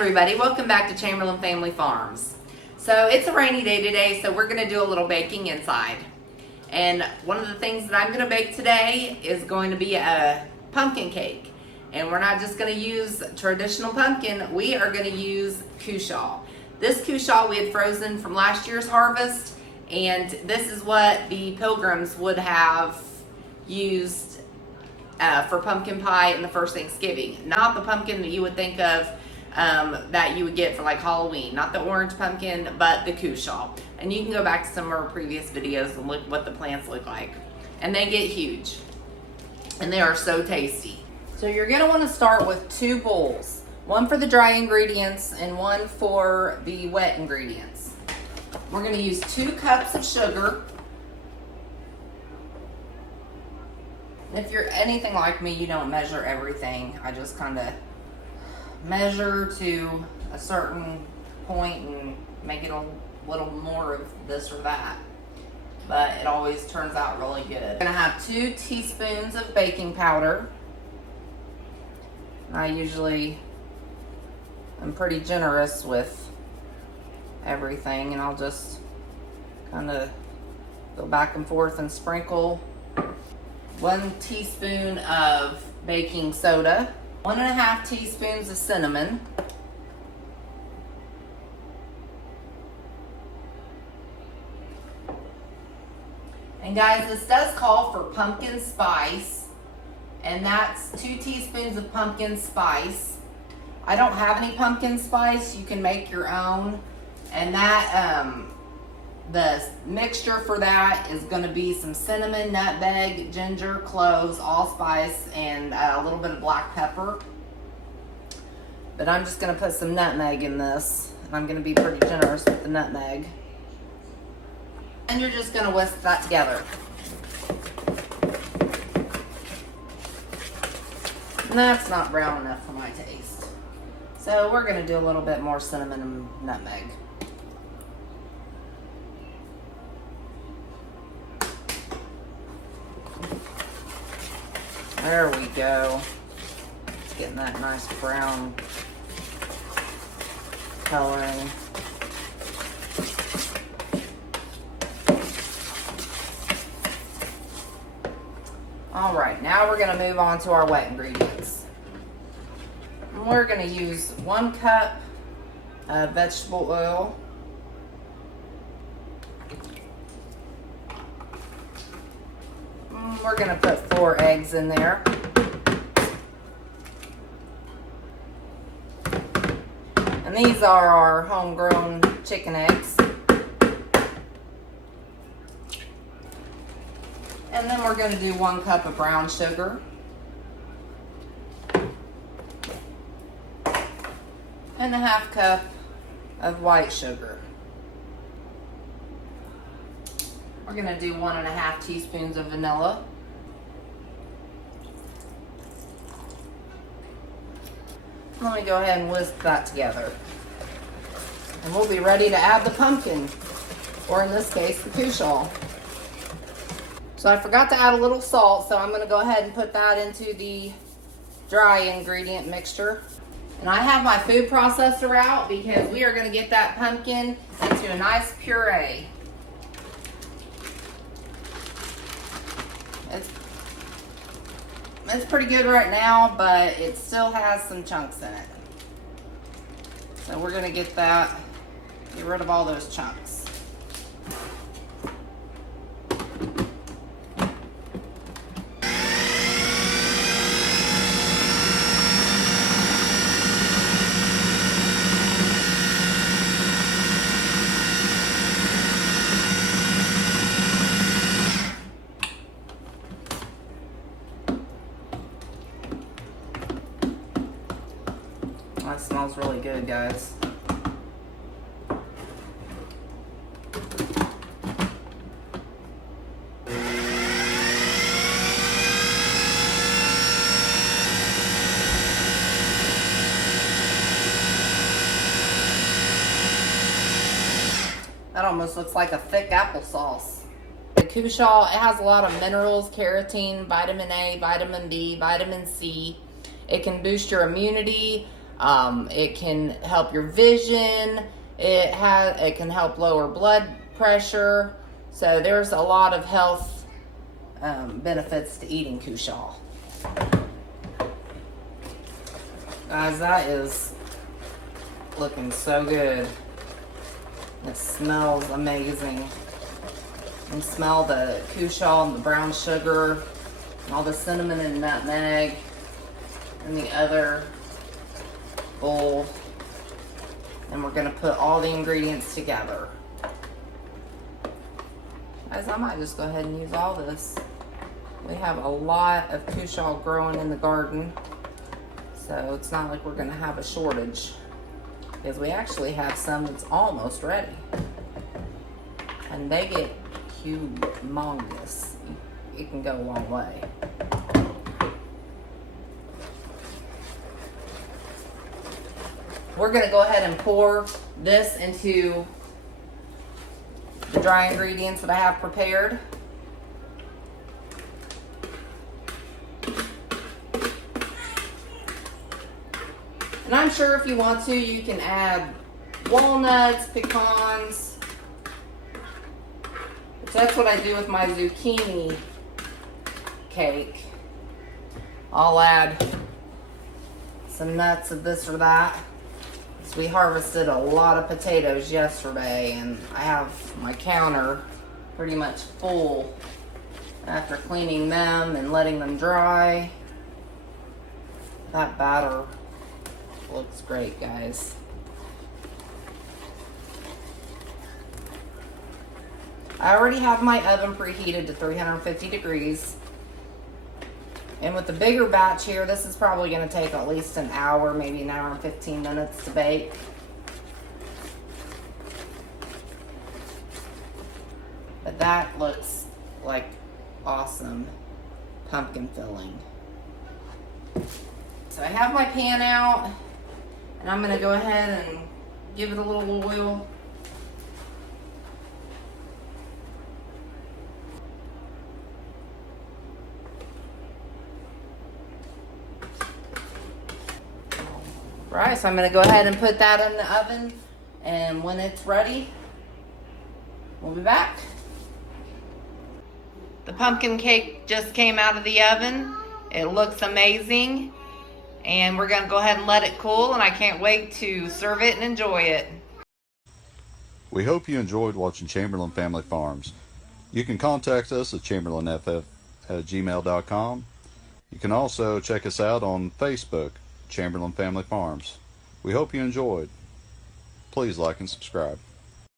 everybody, welcome back to Chamberlain Family Farms. So it's a rainy day today, so we're going to do a little baking inside. And one of the things that I'm going to bake today is going to be a pumpkin cake. And we're not just going to use traditional pumpkin, we are going to use CUSHAW. This CUSHAW we had frozen from last year's harvest, and this is what the pilgrims would have used for pumpkin pie in the first Thanksgiving. Not the pumpkin that you would think of that you would get for like Halloween, not the orange pumpkin, but the CUSHAW. And you can go back to some of our previous videos and look what the plants look like. And they get huge, and they are so tasty. So you're gonna wanna start with 2 bowls, one for the dry ingredients and one for the wet ingredients. We're gonna use 2 cups of sugar. If you're anything like me, you don't measure everything. I just kind of measure to a certain point and make it a little more of this or that. But it always turns out really good. I'm gonna have 2 teaspoons of baking powder. I usually am pretty generous with everything, and I'll just kind of go back and forth and sprinkle. 1 teaspoon of baking soda, 1.5 teaspoons of cinnamon, and guys, this does call for pumpkin spice, and that's 2 teaspoons of pumpkin spice. I don't have any pumpkin spice. You can make your own, and that the mixture for that is going to be some cinnamon, nutmeg, ginger, cloves, allspice, and a little bit of black pepper. But I'm just going to put some nutmeg in this, and I'm going to be pretty generous with the nutmeg. And you're just going to whisk that together. And that's not brown enough for my taste. So we're going to do a little bit more cinnamon and nutmeg. There we go. It's getting that nice brown coloring. All right, now we're going to move on to our wet ingredients. And we're going to use 1 cup of vegetable oil. We're going to put 4 eggs in there. And these are our homegrown chicken eggs. And then we're going to do 1 cup of brown sugar. And a 1/2 cup of white sugar. We're going to do 1.5 teaspoons of vanilla. Let me go ahead and whisk that together. And we'll be ready to add the pumpkin, or in this case, the CUSHAW. So I forgot to add a little salt, so I'm going to go ahead and put that into the dry ingredient mixture. And I have my food processor out because we are going to get that pumpkin into a nice puree. It's pretty good right now, but it still has some chunks in it. So we're gonna get rid of all those chunks. That smells really good, guys. That almost looks like a thick applesauce. The CUSHAW, it has a lot of minerals, carotene, vitamin A, vitamin B, vitamin C. It can boost your immunity. It can help your vision. It can help lower blood pressure. So there's a lot of health benefits to eating CUSHAW. Guys, that is looking so good. It smells amazing. You can smell the CUSHAW and the brown sugar and all the cinnamon and nutmeg in the other bowl. And we're gonna put all the ingredients together. Guys, I might just go ahead and use all this. We have a lot of CUSHAW growing in the garden, so it's not like we're gonna have a shortage, because we actually have some that's almost ready. And they get humongous. It can go a long way. We're gonna go ahead and pour this into the dry ingredients that I have prepared. And I'm sure if you want to, you can add walnuts, pecans. But that's what I do with my zucchini cake. I'll add some nuts of this or that. So we harvested a lot of potatoes yesterday, and I have my counter pretty much full after cleaning them and letting them dry. That batter looks great, guys. I already have my oven preheated to 350 degrees. And with the bigger batch here, this is probably going to take at least an hour, maybe an hour and 15 minutes to bake. But that looks like awesome pumpkin filling. So I have my pan out, and I'm going to go ahead and give it a little oil. Right, so I'm going to go ahead and put that in the oven, and when it's ready, we'll be back. The pumpkin cake just came out of the oven. It looks amazing, and we're going to go ahead and let it cool, and I can't wait to serve it and enjoy it. We hope you enjoyed watching Chamberlain Family Farms. You can contact us at chamberlainff@gmail.com. You can also check us out on Facebook, Chamberlain Family Farms. We hope you enjoyed. Please like and subscribe.